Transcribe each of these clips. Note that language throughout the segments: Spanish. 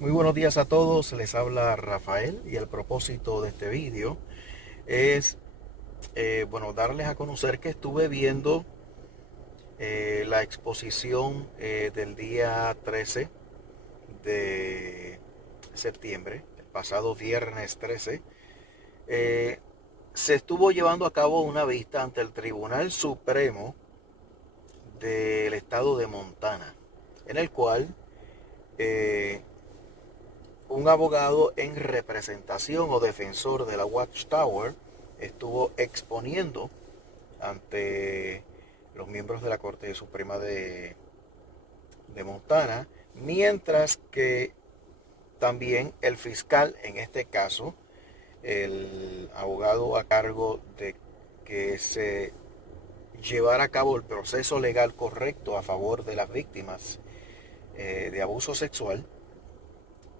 Muy buenos días a todos, les habla Rafael y el propósito de este vídeo es, darles a conocer que estuve viendo la exposición del día 13 de septiembre, el pasado viernes 13. eh, Se estuvo llevando a cabo una vista ante el Tribunal Supremo del estado de Montana, en el cual eh, un abogado en representación o defensor de la Watchtower estuvo exponiendo ante los miembros de la Corte Suprema de Montana, mientras que también el fiscal, en este caso, el abogado a cargo de que se llevara a cabo el proceso legal correcto a favor de las víctimas de abuso sexual,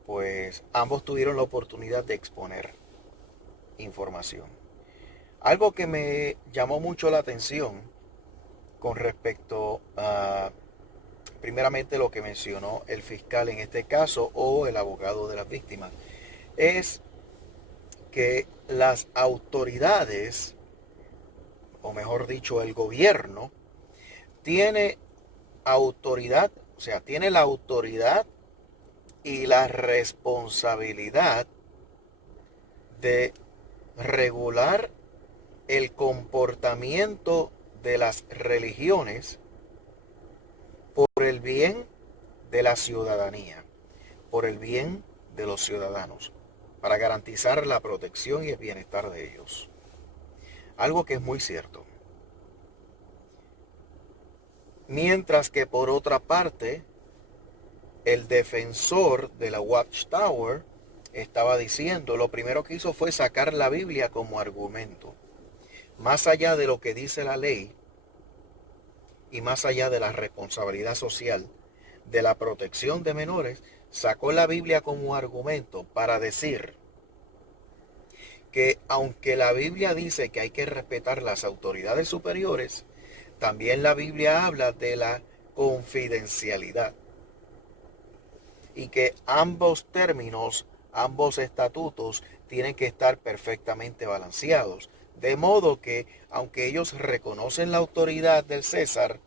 pues ambos tuvieron la oportunidad de exponer información. Algo que me llamó mucho la atención con respecto a, primeramente, lo que mencionó el fiscal en este caso o el abogado de las víctimas, es que las autoridades, o mejor dicho, el gobierno, tiene autoridad, o sea, tiene la autoridad y la responsabilidad de regular el comportamiento de las religiones por el bien de la ciudadanía, por el bien de los ciudadanos, para garantizar la protección y el bienestar de ellos. Algo que es muy cierto. Mientras que por otra parte, el defensor de la Watchtower estaba diciendo, lo primero que hizo fue sacar la Biblia como argumento. Más allá de lo que dice la ley y más allá de la responsabilidad social de la protección de menores, sacó la Biblia como argumento para decir que aunque la Biblia dice que hay que respetar las autoridades superiores, también la Biblia habla de la confidencialidad y que ambos términos, ambos estatutos tienen que estar perfectamente balanceados. De modo que, aunque ellos reconocen la autoridad del César,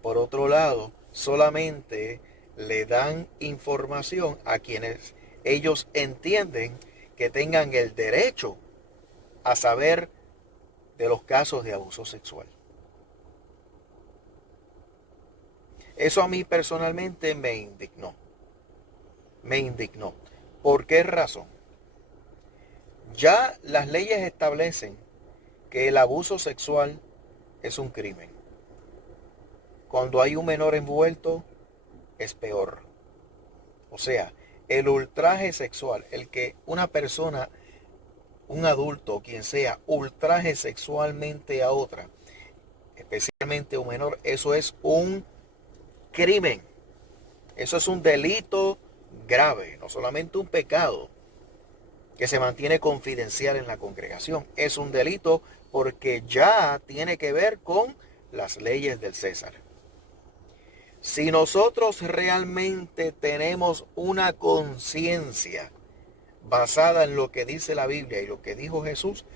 por otro lado, solamente le dan información a quienes ellos entienden que tengan el derecho a saber de los casos de abuso sexual. Eso a mí personalmente me indignó. Me indignó. ¿Por qué razón? Ya las leyes establecen que el abuso sexual es un crimen. Cuando hay un menor envuelto, es peor. O sea, el ultraje sexual, el que una persona, un adulto, quien sea, ultraje sexualmente a otra, especialmente un menor, eso es un crimen. Eso es un delito grave, no solamente un pecado que se mantiene confidencial en la congregación. Es un delito porque ya tiene que ver con las leyes del César. Si nosotros realmente tenemos una conciencia basada en lo que dice la Biblia y lo que dijo Jesús,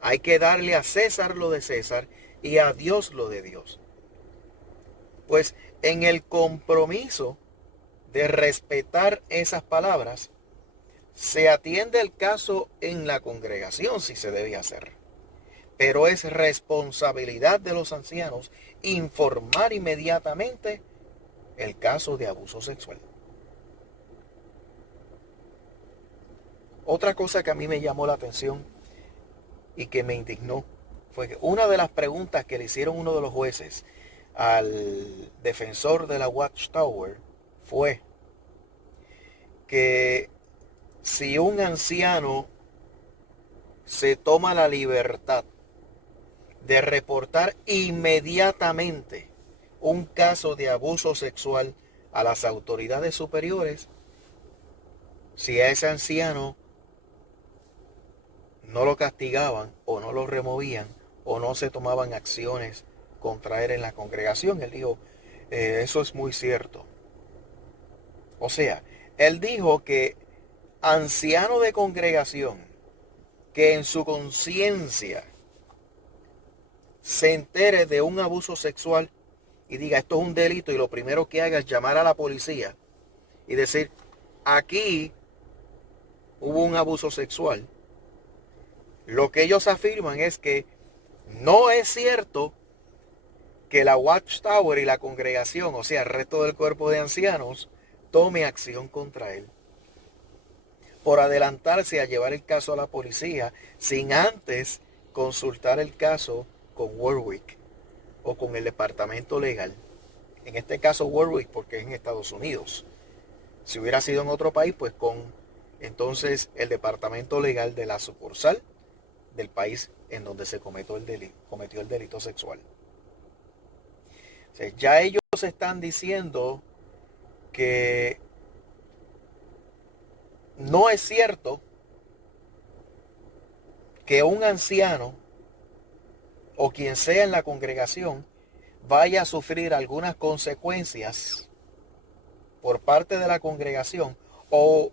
hay que darle a César lo de César y a Dios lo de Dios. Pues en el compromiso de respetar esas palabras, se atiende el caso en la congregación si se debe hacer. Pero es responsabilidad de los ancianos informar inmediatamente el caso de abuso sexual. Otra cosa que a mí me llamó la atención y que me indignó fue que una de las preguntas que le hicieron uno de los jueces al defensor de la Watchtower fue que si un anciano se toma la libertad de reportar inmediatamente un caso de abuso sexual a las autoridades superiores, si a ese anciano no lo castigaban o no lo removían o no se tomaban acciones contra él en la congregación. Él dijo, eso es muy cierto. O sea, él dijo que anciano de congregación que en su conciencia se entere de un abuso sexual y diga esto es un delito y lo primero que haga es llamar a la policía y decir aquí hubo un abuso sexual, lo que ellos afirman es que no es cierto que la Watchtower y la congregación, o sea, el resto del cuerpo de ancianos, tome acción contra él por adelantarse a llevar el caso a la policía sin antes consultar el caso con Warwick o con el departamento legal. En este caso Warwick porque es en Estados Unidos. Si hubiera sido en otro país, pues con entonces el departamento legal de la sucursal del país en donde se cometió el delito sexual. O sea, ya ellos están diciendo que no es cierto que un anciano o quien sea en la congregación vaya a sufrir algunas consecuencias por parte de la congregación o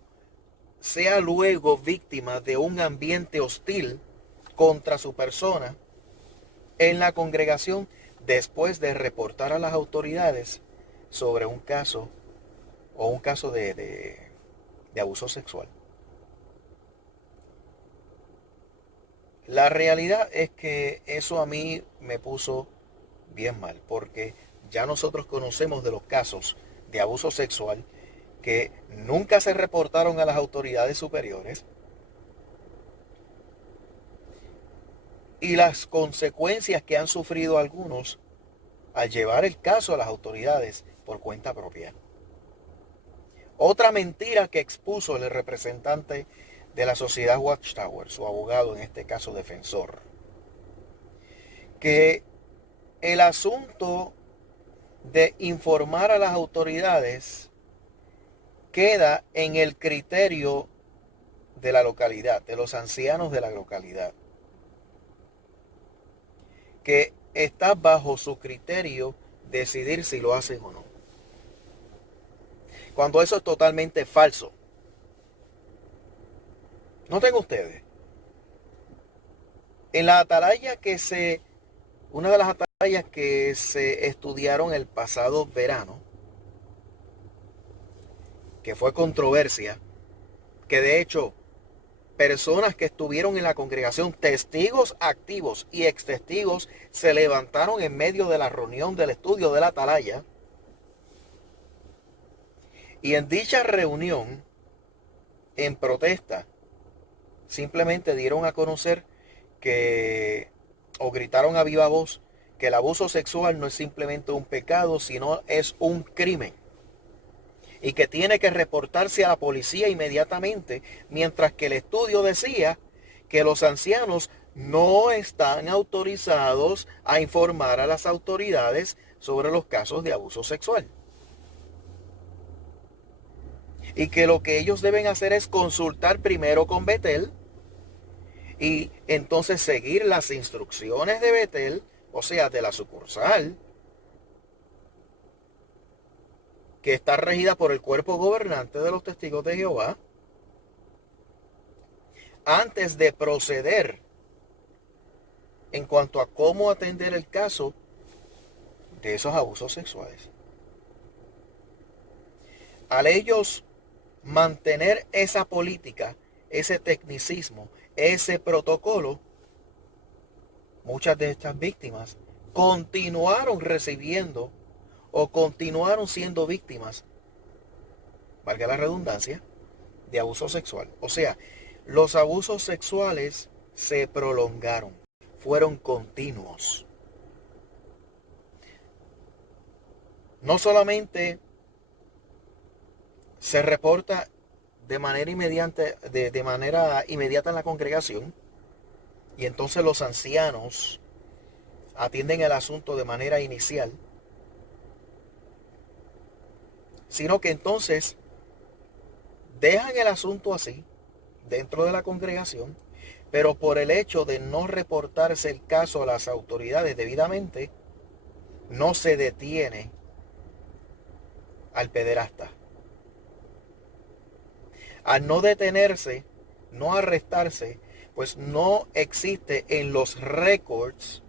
sea luego víctima de un ambiente hostil contra su persona en la congregación después de reportar a las autoridades sobre un caso o un caso de abuso sexual. La realidad es que eso a mí me puso bien mal, porque ya nosotros conocemos de los casos de abuso sexual que nunca se reportaron a las autoridades superiores y las consecuencias que han sufrido algunos al llevar el caso a las autoridades por cuenta propia. Otra mentira que expuso el representante de la sociedad Watchtower, su abogado en este caso defensor, que el asunto de informar a las autoridades queda en el criterio de la localidad, de los ancianos de la localidad, que está bajo su criterio decidir si lo hacen o no. Cuando eso es totalmente falso. Noten ustedes, en la atalaya una de las atalayas que se estudiaron el pasado verano, que fue controversia, que de hecho personas que estuvieron en la congregación, testigos activos y ex testigos, se levantaron en medio de la reunión del estudio de la atalaya. Y en dicha reunión, en protesta, simplemente dieron a conocer que, o gritaron a viva voz, que el abuso sexual no es simplemente un pecado, sino es un crimen. Y que tiene que reportarse a la policía inmediatamente, mientras que el estudio decía que los ancianos no están autorizados a informar a las autoridades sobre los casos de abuso sexual. Y que lo que ellos deben hacer es consultar primero con Betel y entonces seguir las instrucciones de Betel, o sea, de la sucursal, que está regida por el cuerpo gobernante de los testigos de Jehová, antes de proceder en cuanto a cómo atender el caso de esos abusos sexuales. Al ellos mantener esa política, ese tecnicismo, ese protocolo, muchas de estas víctimas continuaron recibiendo o continuaron siendo víctimas, valga la redundancia, de abuso sexual. O sea, los abusos sexuales se prolongaron, fueron continuos. No solamente se reporta de manera inmediata en la congregación, y entonces los ancianos atienden el asunto de manera inicial, sino que entonces dejan el asunto así dentro de la congregación, pero por el hecho de no reportarse el caso a las autoridades debidamente, no se detiene al pederasta. Al no detenerse, no arrestarse, pues no existe en los récords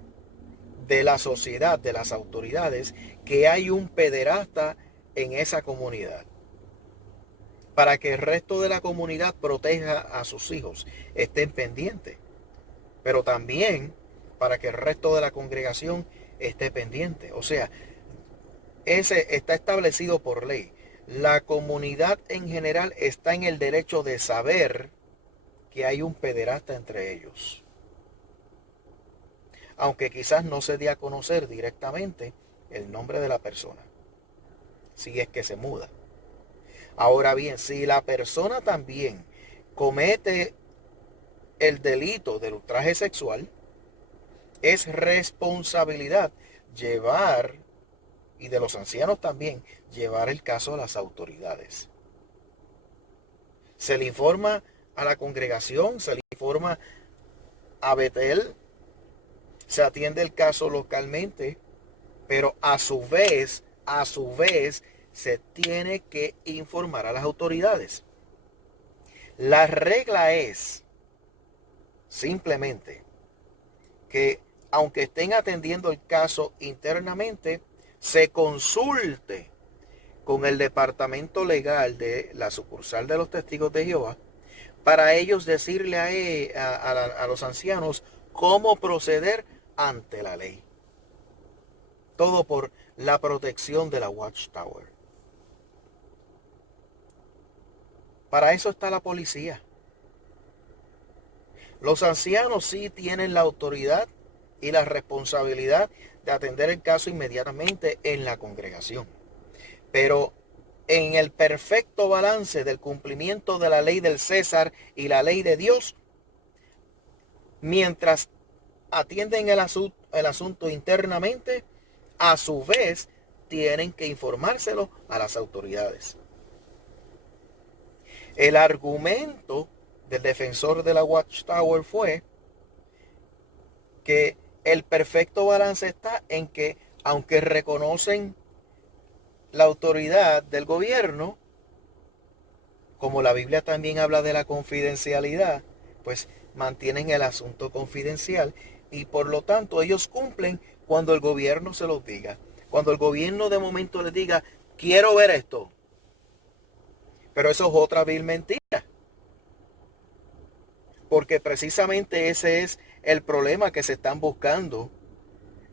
de la sociedad, de las autoridades, que hay un pederasta en esa comunidad. Para que el resto de la comunidad proteja a sus hijos, estén pendientes. Pero también para que el resto de la congregación esté pendiente. O sea, ese está establecido por ley. La comunidad en general está en el derecho de saber que hay un pederasta entre ellos. Aunque quizás no se dé a conocer directamente el nombre de la persona, si es que se muda. Ahora bien, si la persona también comete el delito del ultraje sexual, es responsabilidad llevar, y de los ancianos también, llevar el caso a las autoridades. Se le informa a la congregación, se le informa a Betel, se atiende el caso localmente, pero a su vez, se tiene que informar a las autoridades. La regla es simplemente que aunque estén atendiendo el caso internamente, se consulte con el departamento legal de la sucursal de los Testigos de Jehová para ellos decirle a los ancianos cómo proceder ante la ley. Todo por la protección de la Watchtower. Para eso está la policía. Los ancianos sí tienen la autoridad y la responsabilidad de atender el caso inmediatamente en la congregación. Pero en el perfecto balance del cumplimiento de la ley del César y la ley de Dios, mientras atienden el asunto internamente, a su vez tienen que informárselo a las autoridades. El argumento del defensor de la Watchtower fue que el perfecto balance está en que, aunque reconocen la autoridad del gobierno, como la Biblia también habla de la confidencialidad, pues mantienen el asunto confidencial y por lo tanto ellos cumplen cuando el gobierno se los diga. Cuando el gobierno de momento les diga, quiero ver esto. Pero eso es otra vil mentira. Porque precisamente ese es el problema que se están buscando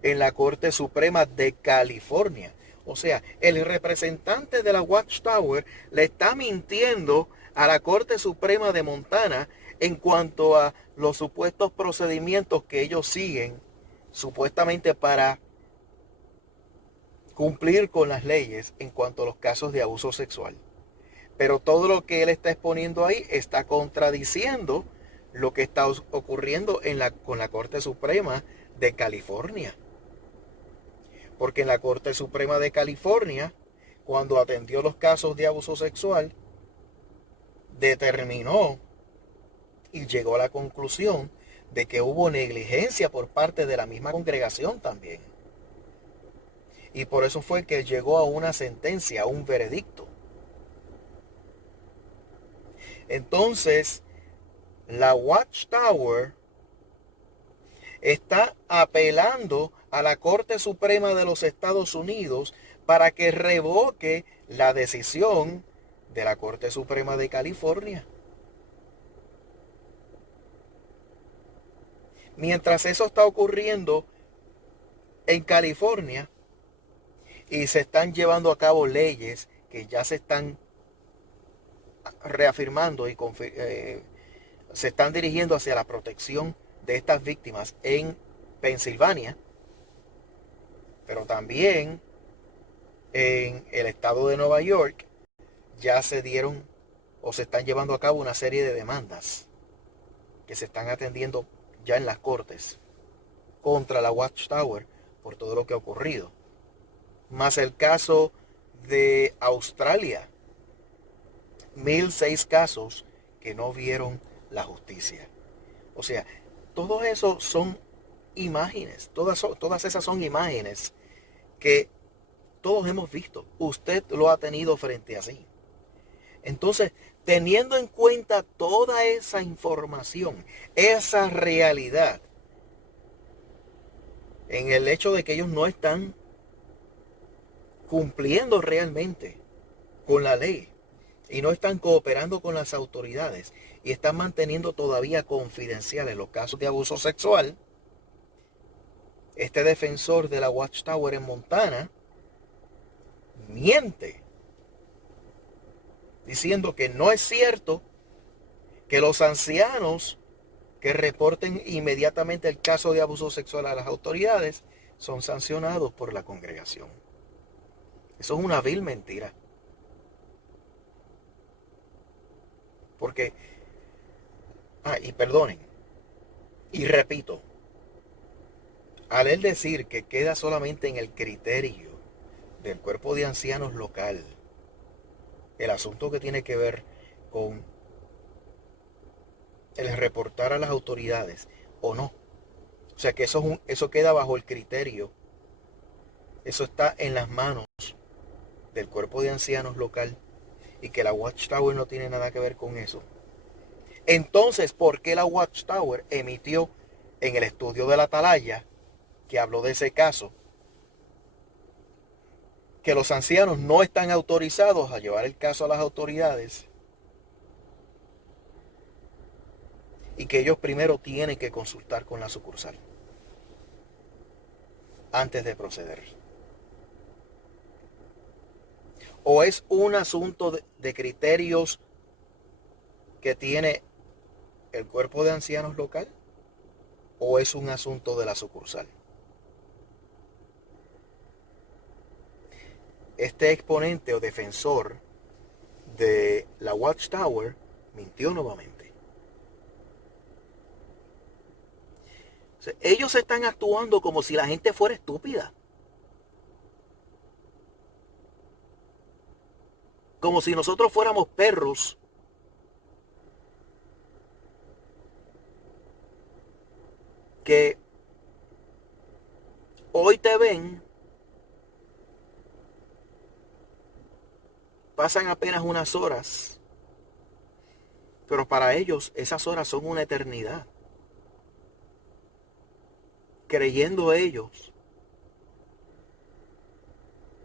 en la Corte Suprema de California. O sea, el representante de la Watchtower le está mintiendo a la Corte Suprema de Montana en cuanto a los supuestos procedimientos que ellos siguen, supuestamente para cumplir con las leyes en cuanto a los casos de abuso sexual. Pero todo lo que él está exponiendo ahí está contradiciendo lo que está ocurriendo con la Corte Suprema de California. Porque en la Corte Suprema de California, cuando atendió los casos de abuso sexual, determinó y llegó a la conclusión de que hubo negligencia por parte de la misma congregación también. Y por eso fue que llegó a una sentencia, a un veredicto. Entonces, la Watchtower está apelando a la Corte Suprema de los Estados Unidos para que revoque la decisión de la Corte Suprema de California. Mientras eso está ocurriendo en California y se están llevando a cabo leyes que ya se están reafirmando y se están dirigiendo hacia la protección de estas víctimas en Pensilvania, pero también en el estado de Nueva York ya se dieron o se están llevando a cabo una serie de demandas que se están atendiendo ya en las cortes contra la Watchtower por todo lo que ha ocurrido. Más el caso de Australia, 1006 casos que no vieron la justicia. O sea, todo eso son imágenes, todas esas son imágenes que todos hemos visto. Usted lo ha tenido frente a sí. Entonces, Teniendo en cuenta toda esa información, esa realidad, en el hecho de que ellos no están cumpliendo realmente con la ley y no están cooperando con las autoridades y están manteniendo todavía confidenciales los casos de abuso sexual, este defensor de la Watchtower en Montana miente diciendo que no es cierto que los ancianos que reporten inmediatamente el caso de abuso sexual a las autoridades son sancionados por la congregación. Eso es una vil mentira. Porque, y perdonen, y repito, al él decir que queda solamente en el criterio del cuerpo de ancianos local el asunto que tiene que ver con el reportar a las autoridades o no. O sea que eso queda bajo el criterio. Eso está en las manos del cuerpo de ancianos local y que la Watchtower no tiene nada que ver con eso. Entonces, ¿por qué la Watchtower emitió en el estudio de la Atalaya, que habló de ese caso, que los ancianos no están autorizados a llevar el caso a las autoridades y que ellos primero tienen que consultar con la sucursal antes de proceder? ¿O es un asunto de criterios que tiene el cuerpo de ancianos local? ¿O es un asunto de la sucursal? Este exponente o defensor de la Watchtower mintió nuevamente. O sea, ellos están actuando como si la gente fuera estúpida. Como si nosotros fuéramos perros que hoy te ven, pasan apenas unas horas, pero para ellos esas horas son una eternidad. Creyendo ellos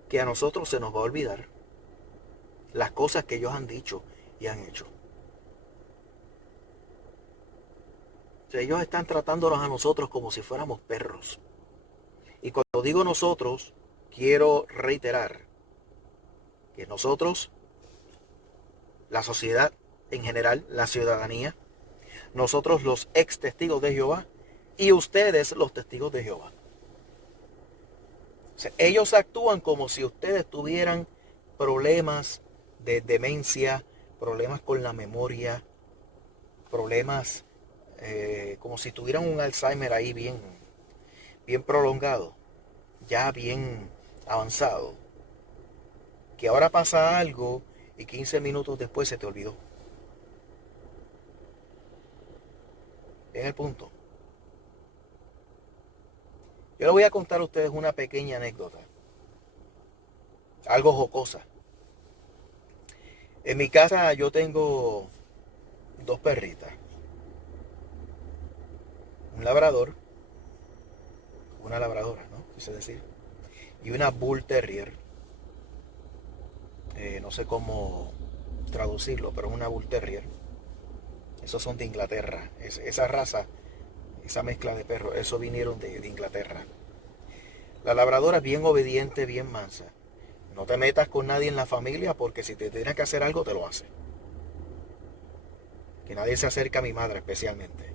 que a nosotros se nos va a olvidar las cosas que ellos han dicho y han hecho. O sea, ellos están tratándonos a nosotros como si fuéramos perros. Y cuando digo nosotros, quiero reiterar que nosotros, la sociedad en general, la ciudadanía, nosotros los ex testigos de Jehová y ustedes los testigos de Jehová. O sea, ellos actúan como si ustedes tuvieran problemas de demencia, problemas con la memoria, problemas como si tuvieran un Alzheimer ahí bien prolongado, ya bien avanzado, que ahora pasa algo y 15 minutos después se te olvidó. Es el punto. Yo les voy a contar a ustedes una pequeña anécdota, algo jocosa. En mi casa yo tengo dos perritas, un labrador, una labradora, ¿no? Quise decir, y una bull terrier. No sé cómo traducirlo, pero es una bull terrier. Esos son de Inglaterra. Esa raza, esa mezcla de perros, eso vinieron de Inglaterra. La labradora es bien obediente, bien mansa. No te metas con nadie en la familia porque si te tiene que hacer algo, te lo hace. Que nadie se acerque a mi madre especialmente.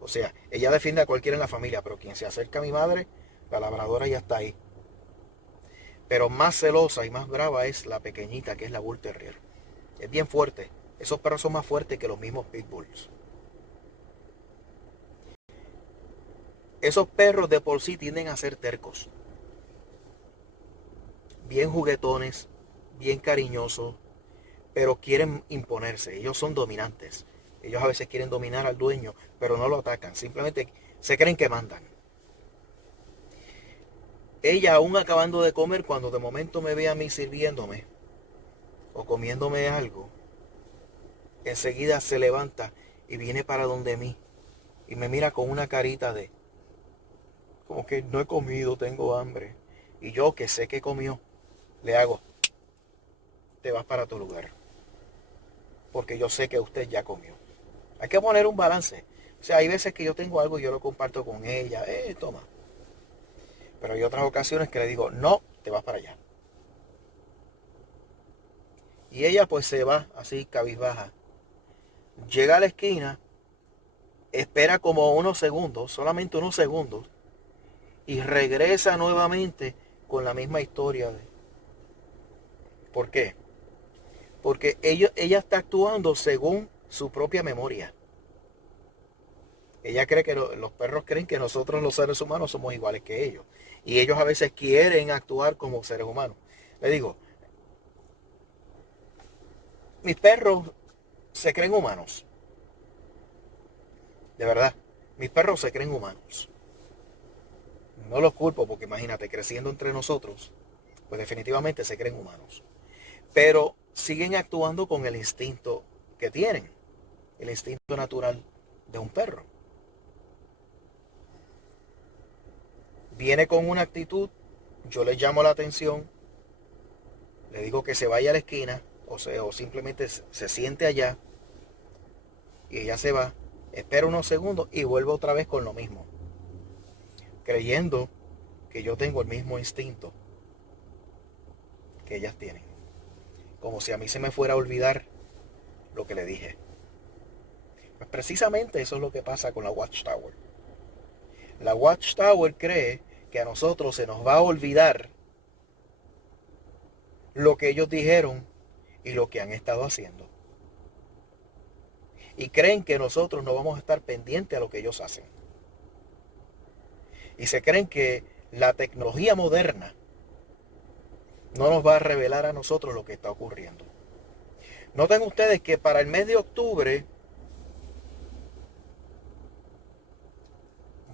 O sea, ella defiende a cualquiera en la familia, pero quien se acerca a mi madre, la labradora ya está ahí. Pero más celosa y más brava es la pequeñita, que es la bull terrier. Es bien fuerte. Esos perros son más fuertes que los mismos pitbulls. Esos perros de por sí tienden a ser tercos. Bien juguetones, bien cariñosos, pero quieren imponerse. Ellos son dominantes. Ellos a veces quieren dominar al dueño, pero no lo atacan. Simplemente se creen que mandan. Ella aún acabando de comer, cuando de momento me ve a mí sirviéndome, o comiéndome algo, enseguida se levanta y viene para donde mí y me mira con una carita de como que no he comido, tengo hambre. Y yo que sé que comió, le hago, te vas para tu lugar, porque yo sé que usted ya comió. Hay que poner un balance. O sea, hay veces que yo tengo algo y yo lo comparto con ella, toma. Pero hay otras ocasiones que le digo, no, te vas para allá. Y ella pues se va así cabizbaja. Llega a la esquina, espera como unos segundos, solamente unos segundos, y regresa nuevamente con la misma historia. ¿Por qué? Porque ella está actuando según su propia memoria. Ella cree que los perros creen que nosotros los seres humanos somos iguales que ellos. Y ellos a veces quieren actuar como seres humanos. Le digo, mis perros se creen humanos. De verdad, mis perros se creen humanos. No los culpo porque imagínate, creciendo entre nosotros, pues definitivamente se creen humanos. Pero siguen actuando con el instinto que tienen. El instinto natural de un perro. Viene con una actitud, yo le llamo la atención, le digo que se vaya a la esquina, o simplemente se siente allá, y ella se va, espera unos segundos y vuelve otra vez con lo mismo, creyendo que yo tengo el mismo instinto que ellas tienen, como si a mí se me fuera a olvidar lo que le dije. Pues precisamente eso es lo que pasa con la Watchtower. La Watchtower cree que a nosotros se nos va a olvidar lo que ellos dijeron y lo que han estado haciendo. Y creen que nosotros no vamos a estar pendientes a lo que ellos hacen. Y se creen que la tecnología moderna no nos va a revelar a nosotros lo que está ocurriendo. Noten ustedes que para el mes de octubre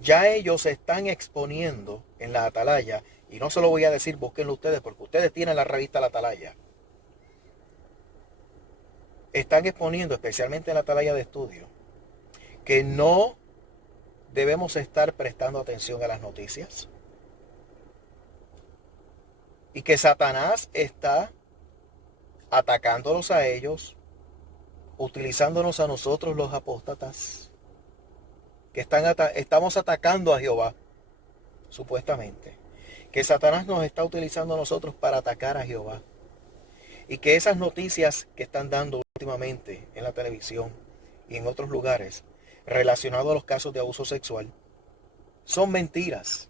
ya ellos se están exponiendo en la Atalaya, y no se lo voy a decir, búsquenlo ustedes, porque ustedes tienen la revista La Atalaya. Están exponiendo, especialmente en la Atalaya de Estudio, que no debemos estar prestando atención a las noticias, y que Satanás está atacándolos a ellos, utilizándonos a nosotros los apóstatas, que estamos atacando a Jehová, supuestamente, que Satanás nos está utilizando a nosotros para atacar a Jehová, y que esas noticias que están dando últimamente en la televisión y en otros lugares relacionados a los casos de abuso sexual son mentiras,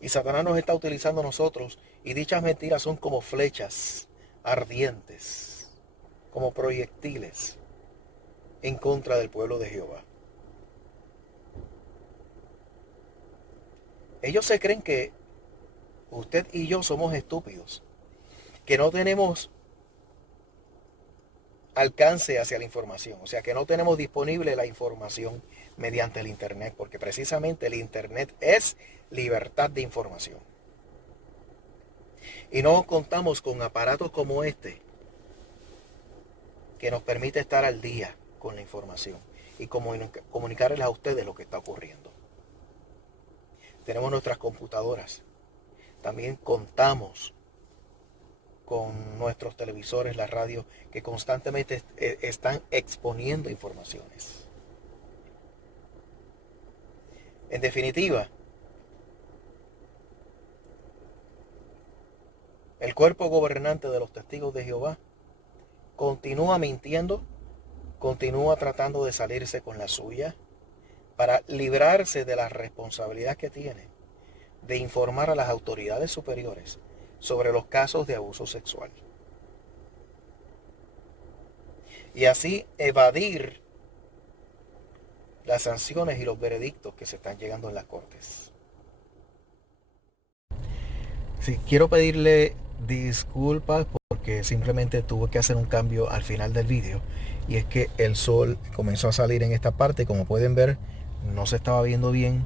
y Satanás nos está utilizando a nosotros, y dichas mentiras son como flechas ardientes, como proyectiles en contra del pueblo de Jehová. Ellos se creen que usted y yo somos estúpidos, que no tenemos alcance hacia la información, o sea que no tenemos disponible la información mediante el internet, porque precisamente el internet es libertad de información. Y no contamos con aparatos como este que nos permite estar al día con la información y comunicarles a ustedes lo que está ocurriendo. Tenemos nuestras computadoras, también contamos con nuestros televisores, la radio, que constantemente están exponiendo informaciones. En definitiva, el cuerpo gobernante de los testigos de Jehová continúa mintiendo, continúa tratando de salirse con la suya para librarse de la responsabilidad que tiene de informar a las autoridades superiores sobre los casos de abuso sexual. Y así evadir las sanciones y los veredictos que se están llegando en las cortes. Sí, quiero pedirle disculpas porque simplemente tuve que hacer un cambio al final del vídeo, y es que el sol comenzó a salir en esta parte, como pueden ver no se estaba viendo bien,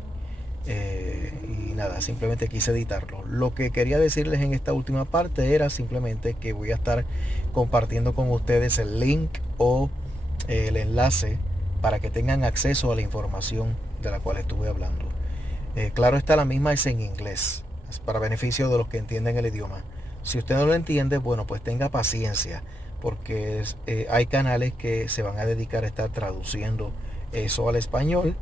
Y nada, simplemente quise editarlo. Lo que quería decirles en esta última parte era simplemente que voy a estar compartiendo con ustedes el link o el enlace para que tengan acceso a la información de la cual estuve hablando. Claro está, la misma es en inglés, es para beneficio de los que entienden el idioma. Si usted no lo entiende, bueno, pues tenga paciencia, porque hay canales que se van a dedicar a estar traduciendo eso al español.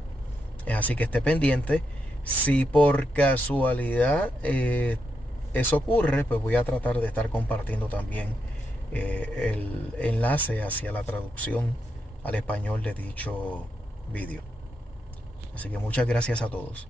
Así que esté pendiente. Si por casualidad eso ocurre, pues voy a tratar de estar compartiendo también el enlace hacia la traducción al español de dicho vídeo. Así que muchas gracias a todos.